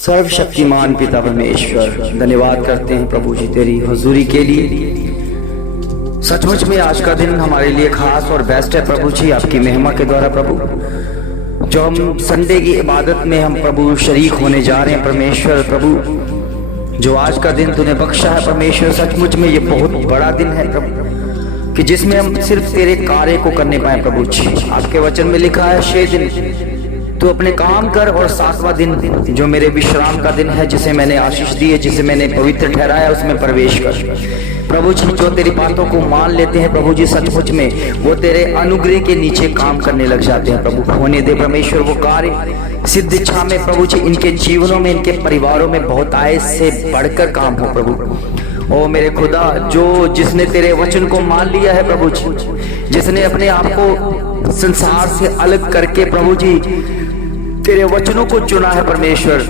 सर्वशक्तिमान पिता परमेश्वर, धन्यवाद करते हैं प्रभु जी तेरी हुजूरी के लिए। सचमुच में आज का दिन हमारे लिए खास और बेस्ट है प्रभु जी, आपकी महिमा के द्वारा प्रभु। जो हम संडे की इबादत में हम प्रभु शरीक होने जा रहे हैं परमेश्वर प्रभु, जो आज का दिन तूने बख्शा है परमेश्वर, सचमुच में ये बहुत बड़ा दिन है प्रभु, कि जिसमें हम सिर्फ तेरे कार्य को करने पाए प्रभु जी। आपके वचन में लिखा है 6 दिन तू अपने काम कर और 7वां दिन जो मेरे विश्राम का दिन है, जिसे मैंने आशीष दी है, जिसे मैंने पवित्र ठहराया, उसमें प्रवेश कर प्रभु जी। जो तेरी बातों को मान लेते हैं प्रभु जी, सचमुच में वो तेरे अनुग्रह के नीचे काम करने लग जाते हैं प्रभु। होने दे परमेश्वर वो कार्य सिद्ध इच्छा में प्रभु जी, इनके जीवनों में, इनके परिवारों में बहुत आय से बढ़कर काम हो प्रभु। ओ मेरे खुदा, जो जिसने तेरे वचन को मान लिया है प्रभु जी, जिसने अपने आप को संसार से अलग करके प्रभु जी तेरे वचनों को चुना है परमेश्वर,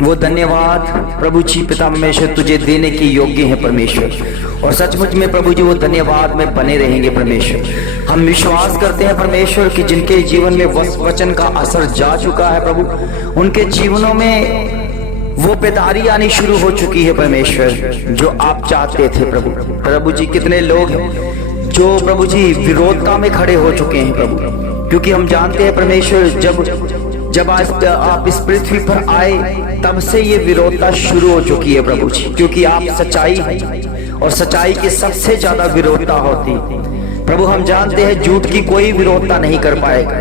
वो धन्यवाद प्रभु जी पिता परमेश्वर तुझे देने की योग्य है परमेश्वर। और सचमुच में प्रभु जी वो धन्यवाद में बने रहेंगे परमेश्वर। हम विश्वास करते हैं परमेश्वर कि जिनके जीवन में वचन का असर जा चुका है प्रभु, उनके जीवनों में वो बेदारी आनी शुरू हो चुकी है परमेश्वर, जो आप चाहते थे प्रभु। प्रभु जी कितने लोग हैं जो प्रभु जी विरोधता में खड़े हो चुके हैं प्रभु, क्योंकि हम जानते हैं परमेश्वर जब आज आप इस पृथ्वी पर आए तब से ये विरोधता शुरू हो चुकी है प्रभु जी, क्योंकि आप सच्चाई हैं और सच्चाई की सबसे ज्यादा विरोधता होती प्रभु। हम जानते हैं झूठ की कोई विरोधता नहीं कर पाएगा,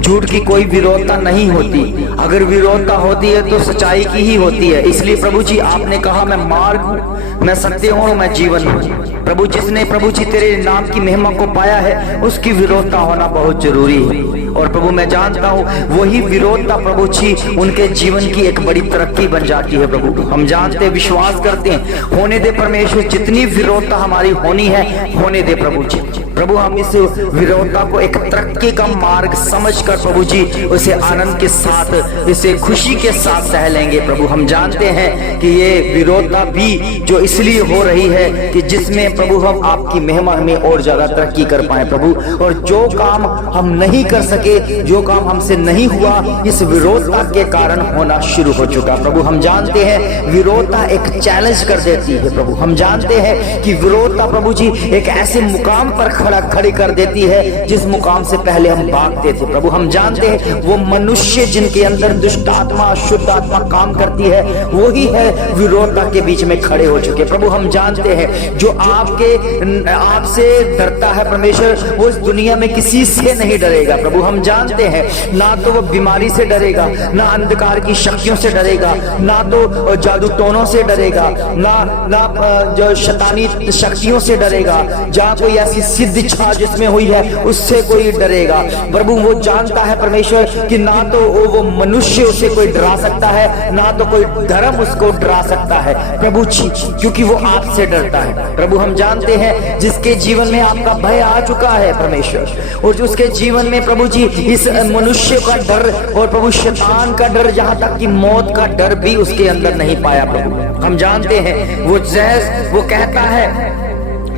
झूठ की कोई विरोधता नहीं होती। अगर विरोधता होती है तो सच्चाई की ही होती है। इसलिए प्रभु जी आपने कहा मैं मार्ग हूं, मैं सत्य हूं, मैं जीवन हूं प्रभु। जिसने प्रभु जी तेरे नाम की महिमा को पाया है उसकी विरोधता होना बहुत जरूरी है। और प्रभु मैं जानता हूं वही विरोधता प्रभु जी उनके जीवन की एक बड़ी तरक्की बन जाती है प्रभु। हम जानते हैं, विश्वास करते हैं, होने दे परमेश्वर, जितनी विरोधता हमारी होनी है होने दे प्रभु जी। प्रभु हम इस विरोधता को एक तरक्की का मार्ग समझकर प्रभु जी उसे आनंद के साथ, इसे खुशी के साथ सह लेंगे प्रभु। हम जानते हैं कि ये विरोधता भी जो इसलिए हो रही है कि जिसमें प्रभु हम आपकी महिमा में और ज्यादा तरक्की कर पाए प्रभु। और जो काम हम नहीं कर सके, जो काम हमसे नहीं हुआ, इस विरोधता के कारण होना शुरू हो चुका प्रभु। हम जानते हैं विरोधता एक चैलेंज कर देती है प्रभु। हम जानते हैं कि विरोधता प्रभु जी एक ऐसे मुकाम पर खड़ी कर देती है जिस मुकाम से पहले हम भागते थे प्रभु। हम जानते हैं वो मनुष्य जिनके अंदर दुष्ट आत्मा, शुद्ध आत्मा काम करती है, वही है विरोधता के बीच में खड़े हो चुके प्रभु। हम जानते हैं जो आपसे डरता है परमेश्वर, वो इस दुनिया में किसी से नहीं डरेगा प्रभु। हम जानते हैं ना तो वो बीमारी से डरेगा, ना अंधकार की शक्तियों से डरेगा, ना तो जादू टोनों से डरेगा, ना जो शैतानी शक्तियों से डरेगा, जहाँ कोई ऐसी सिद्ध इच्छा जिसमें हुई है उससे कोई डरेगा प्रभु। वो जानता है परमेश्वर कि ना तो वो मनुष्य उसे कोई डरा सकता है, ना तो कोई धर्म उसको डरा सकता है प्रभु जी, क्योंकि वो आपसे डरता है प्रभु। हम जानते हैं जिसके जीवन में आपका भय आ चुका है परमेश्वर, और उसके जीवन में प्रभु जी इस मनुष्य का डर और प्रभु शैतान का डर, यहाँ तक कि मौत का डर भी उसके अंदर नहीं पाया प्रभु। हम जानते हैं वो कहता है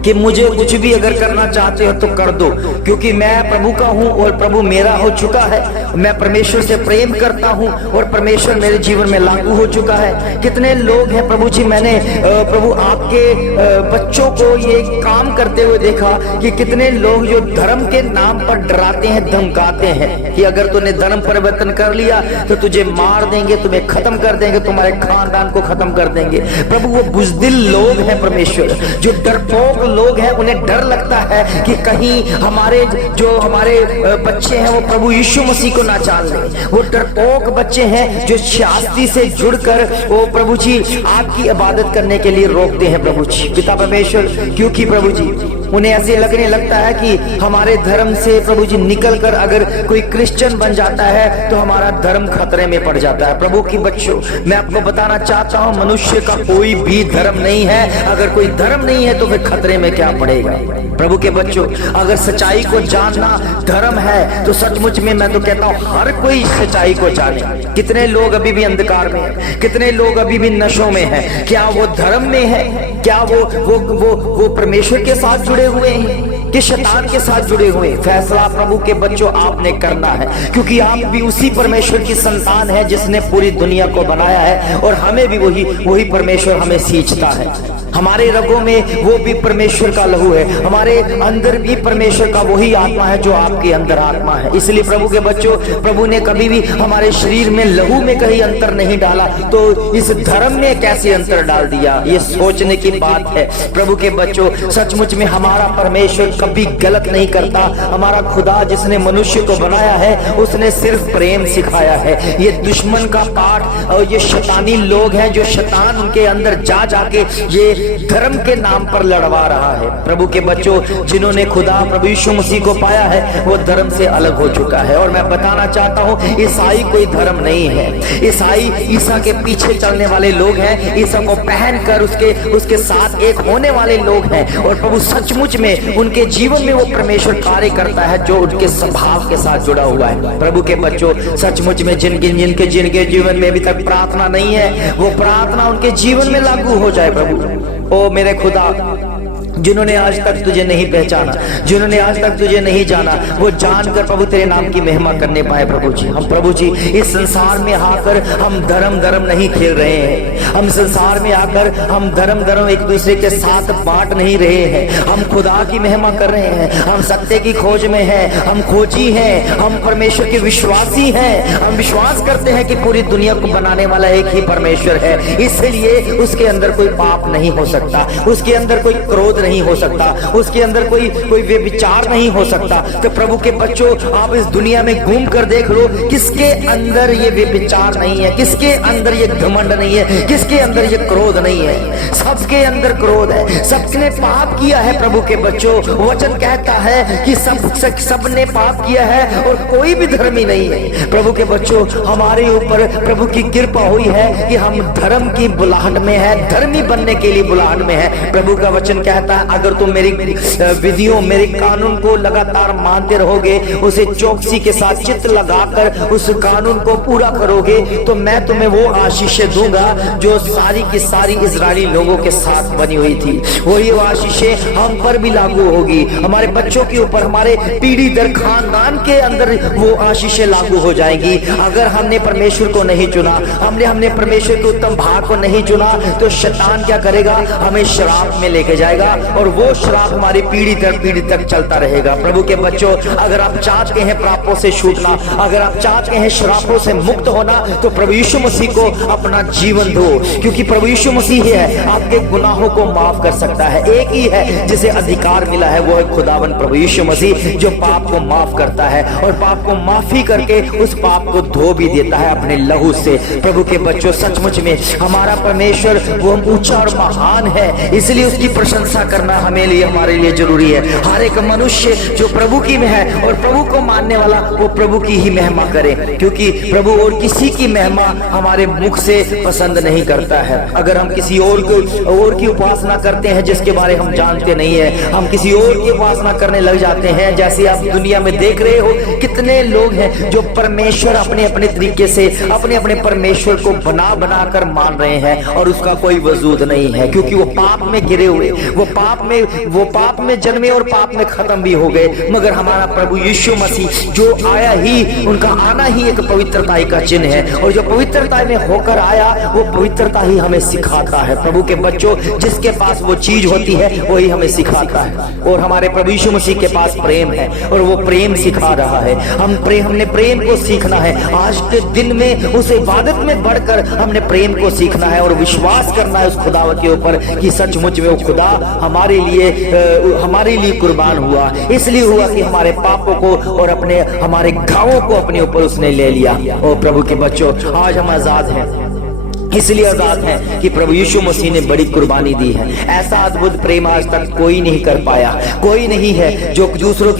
कि मुझे कुछ भी अगर करना चाहते हो तो कर दो, क्योंकि मैं प्रभु का हूं और प्रभु मेरा हो चुका है। मैं परमेश्वर से प्रेम करता हूं और परमेश्वर मेरे जीवन में लागू हो चुका है। कितने लोग हैं प्रभु जी, मैंने प्रभु आपके बच्चों को ये काम करते हुए देखा कि कितने लोग जो धर्म के नाम पर डराते हैं, धमकाते हैं कि अगर तूने धर्म परिवर्तन कर लिया तो तुझे मार देंगे, तुम्हें खत्म कर देंगे, तुम्हारे खानदान को खत्म कर देंगे प्रभु। वो बुजदिल लोग हैं परमेश्वर, जो डरपोक लोग हैं, उन्हें डर लगता है कि कहीं हमारे बच्चे हैं वो प्रभु यीशु मसीह को ना जान ले। वो डरपोक बच्चे हैं जो शास्त्री से जुड़कर वो प्रभु जी आपकी इबादत करने के लिए रोकते हैं प्रभु जी पिता परमेश्वर, क्योंकि प्रभु जी उन्हें ऐसे लगने लगता है कि हमारे धर्म से प्रभु जी निकलकर अगर कोई क्रिश्चियन बन जाता है तो हमारा धर्म खतरे में पड़ जाता है। प्रभु की बच्चों, मैं आपको बताना चाहता हूं मनुष्य का कोई भी धर्म नहीं है। अगर कोई धर्म नहीं है तो फिर खतरे में क्या पड़ेगा प्रभु के बच्चों। अगर सच्चाई को जानना धर्म है तो सचमुच में मैं तो कहता हूं हर कोई सच्चाई को जाने। कितने लोग अभी भी अंधकार में हैं, कितने लोग अभी भी नशों में हैं, क्या वो धर्म में है? क्या वो परमेश्वर के साथ जुड़े हुए हैं? कि शैतान के साथ जुड़े हुए। फैसला प्रभु के बच्चों आपने करना है, क्योंकि आप भी उसी परमेश्वर की संतान है जिसने पूरी दुनिया को बनाया है, और हमें भी वही परमेश्वर हमें सींचता है। हमारे रगों में वो भी परमेश्वर का लहू है, हमारे अंदर भी परमेश्वर का वही आत्मा है जो आपके अंदर आत्मा है। इसलिए प्रभु के बच्चों, प्रभु ने कभी भी हमारे शरीर में लहू में कहीं अंतर नहीं डाला, तो इस धर्म में कैसे अंतर डाल दिया, ये सोचने की बात है। प्रभु के बच्चों, सचमुच में हमारा परमेश्वर कभी गलत नहीं करता। हमारा खुदा जिसने मनुष्य को बनाया है, उसने सिर्फ प्रेम सिखाया है। ये दुश्मन का पाठ और ये शैतानी लोग हैं जो शैतान उनके अंदर जा जाके ये धर्म के नाम पर लड़वा रहा है। प्रभु के बच्चों, जिन्होंने खुदा प्रभु यीशु मसीह को पाया है, वो धर्म से अलग हो चुका है। और मैं बताना चाहता हूँ, ईसाई कोई धर्म नहीं है। ईसाई ईसा के पीछे चलने वाले लोग हैं, ईसा को पहनकर उसके साथ एक होने वाले लोग हैं। और प्रभु सचमुच में उनके जीवन में वो परमेश्वर कार्य करता है जो उनके स्वभाव के साथ जुड़ा हुआ है। प्रभु के बच्चों, सचमुच में जिनके जीवन में अभी तक प्रार्थना नहीं है, वो प्रार्थना उनके जीवन में लागू हो जाए। प्रभु, ओ मेरे खुदा, जिन्होंने आज तक तुझे नहीं पहचाना, जिन्होंने आज तक तुझे नहीं जाना, वो जानकर प्रभु तेरे नाम की महिमा करने पाए। प्रभु जी, हम प्रभु जी इस संसार में आकर हम धर्म नहीं खेल रहे हैं। हम संसार में आकर हम धर्म एक दूसरे के साथ बांट नहीं रहे हैं। हम खुदा की महिमा कर रहे हैं। हम सत्य की खोज में हैं, हम खोजी हैं, हम परमेश्वर के विश्वासी हैं। हम विश्वास करते हैं कि पूरी दुनिया को बनाने वाला एक ही परमेश्वर है, इसलिए उसके अंदर कोई पाप नहीं हो सकता, उसके अंदर कोई क्रोध नहीं हो सकता, उसके अंदर कोई विचार नहीं हो सकता। तो प्रभु के बच्चों, आप इस दुनिया में घूम कर देख लो, किसके अंदर ये विचार नहीं है, किसके अंदर ये घमंड नहीं है, किसके अंदर ये क्रोध नहीं है। सबके अंदर क्रोध है, सबने पाप किया है। प्रभु के बच्चों, वचन कहता है कि सबने पाप किया है और कोई भी धर्मी नहीं है। प्रभु के बच्चों, हमारे ऊपर प्रभु की कृपा हुई है कि हम धर्म की बुलाहट में है, धर्मी बनने के लिए बुलाहट में है। प्रभु का वचन कहता है, अगर तुम मेरी विधियों, मेरे कानून को लगातार मानते रहोगे, उसे चौकसी के साथ चित्त लगाकर उस कानून को पूरा करोगे, तो मैं तुम्हें वो आशीषें दूंगा जो सारी की सारी इजरायली लोगों के साथ बनी हुई थी। वही आशीषें हम पर भी लागू होगी, हमारे बच्चों के ऊपर, हमारे पीढ़ी दर खानदान के अंदर वो आशीषें लागू हो जाएंगी। अगर हमने परमेश्वर को नहीं चुना, हमने परमेश्वर के उत्तम भाग को नहीं चुना, तो शैतान क्या करेगा, हमें श्राप में लेके जाएगा और वो श्राप हमारी पीढ़ी दर पीढ़ी तक चलता रहेगा। प्रभु के बच्चों, अगर आप चाहते हैं पापों से छूटना, अगर आप चाहते हैं श्रापों से मुक्त होना, तो प्रभु यीशु मसीह को अपना जीवन दो, क्योंकि प्रभु यीशु मसीह ही है आपके गुनाहों को माफ कर सकता है। एक ही है जिसे अधिकार मिला है, वो है खुदावन प्रभु यीशु मसीह, जो पाप को माफ करता है और पाप को माफी करके उस पाप को धो भी देता है अपने लहू से। प्रभु के बच्चों, सचमुच में हमारा परमेश्वर वो ऊंचा और महान है, इसलिए उसकी प्रशंसा करना हमारे लिए जरूरी है। हर एक मनुष्य जो प्रभु की में है और प्रभु को मानने वाला, वो प्रभु की ही महिमा करे, क्योंकि प्रभु और किसी की महिमा हमारे मुख से पसंद नहीं करता है। अगर हम किसी और की उपासना करते हैं जिसके बारे हम जानते नहीं है, हम किसी और की उपासना करने लग जाते हैं। जैसे आप दुनिया में देख रहे हो, कितने लोग हैं जो परमेश्वर अपने अपने तरीके से अपने अपने परमेश्वर को बना कर मान रहे हैं, और उसका कोई वजूद नहीं है, क्योंकि वो पाप में गिरे हुए, वो पाप में जन्मे और पाप में खत्म भी हो गए। मगर हमारा प्रभु यीशु मसीह जो आया ही, उनका आना ही एक पवित्रता का चिन्ह है, और जो पवित्रता में होकर आया, वो पवित्रता ही हमें सिखाता है। प्रभु के बच्चों, जिसके पास वो चीज होती है वही हमें सिखाता है, और हमारे प्रभु यीशु मसीह के पास प्रेम है और वो प्रेम सिखा रहा है। हमने प्रेम को सीखना है। आज के दिन में उस इबादत में बढ़कर हमने प्रेम को सीखना है और विश्वास करना है उस खुदा के ऊपर कि सचमुच में वो खुदा हमारे लिए कुर्बान हुआ। इसलिए हुआ कि हमारे पापों को और हमारे घावों को अपने ऊपर उसने ले लिया। और प्रभु के बच्चों, आज हम आजाद हैं, इसलिए आजाद है कि प्रभु यीशु मसीह ने बड़ी कुर्बानी दी है। ऐसा अद्भुत प्रेम आज तक कोई नहीं कर पाया, कोई नहीं है जो दूसरों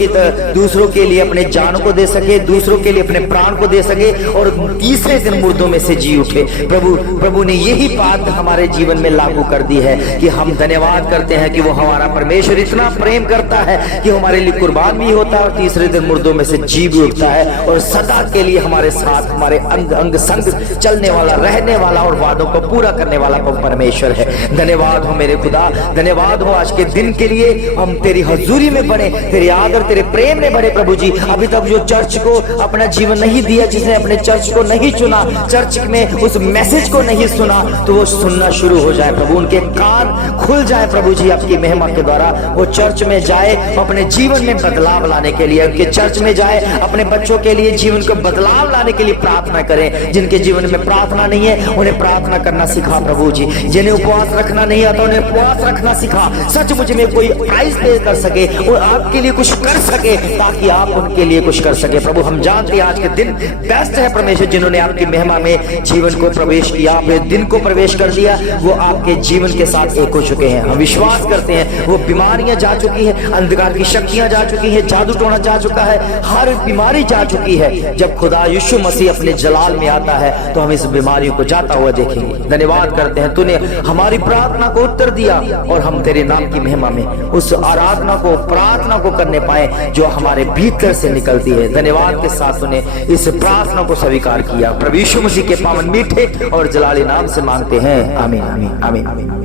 के लिए अपने जान को दे सके, दूसरों के लिए अपने प्राण को दे सके और तीसरे दिन मुर्दों में से जी उठे। प्रभु ने यही बात हमारे जीवन में लागू कर दी है कि हम धन्यवाद करते हैं कि वो हमारा परमेश्वर इतना प्रेम करता है कि हमारे लिए कुर्बान भी होता है और तीसरे दिन मुर्दों में से जी भी उठता है, और सदा के लिए हमारे साथ, हमारे अंग संग चलने वाला, रहने वाला और वादों को पूरा करने वाला परमेश्वर है। धन्यवाद हो मेरे खुदा, धन्यवाद हो आज के दिन के लिए। हम तेरी हजूरी में बढ़े, तेरे आदर तेरे प्रेम में बढ़े प्रभु जी। अभी तक जो चर्च को अपना जीवन नहीं दिया, जिसने अपने चर्च को नहीं चुना, चर्च में उस मैसेज को नहीं सुना, तो वो सुनना शुरू हो जाए प्रभु, उनके कान खुल जाए प्रभु जी आपकी महिमा के द्वारा। वो चर्च में जाए अपने जीवन में बदलाव लाने के लिए, उनके चर्च में जाए अपने बच्चों के लिए जीवन को बदलाव लाने के लिए प्रार्थना करें। जिनके जीवन में प्रार्थना नहीं है उन्हें प्रार्थना करना सिखा प्रभु जी। जिन्हें उपवास रखना नहीं आता उन्हें उपवास रखना सिखा। सचमुच में कोई प्राइज पे कर सके और आपके लिए कुछ कर सके, ताकि आप उनके लिए कुछ कर सके प्रभु। हम जानते हैं आज के दिन बेस्ट है परमेश्वर, जिन्होंने आपकी महिमा में जीवन को प्रवेश किया, आपने दिन को प्रवेश कर दिया, वो आपके जीवन के साथ एक हो चुके हैं। हम विश्वास करते हैं वो बीमारियां जा चुकी है, अंधकार की शक्तियां जा चुकी है, जादू टोना जा चुका है, हर बीमारी जा चुकी है। जब खुदा यीशु मसीह अपने जलाल में आता है तो हम इस बीमारियों को जाता हुआ देखेंगे। धन्यवाद करते हैं, तूने हमारी प्रार्थना को उत्तर दिया और हम तेरे नाम की महिमा में उस आराधना को, प्रार्थना को करने पाए जो हमारे भीतर से निकलती है। धन्यवाद के साथ तूने इस प्रार्थना को स्वीकार किया। प्रभु यीशु मसीह के पावन मीठे और जलाली नाम से मांगते हैं, आमीन आमीन आमीन आमीन।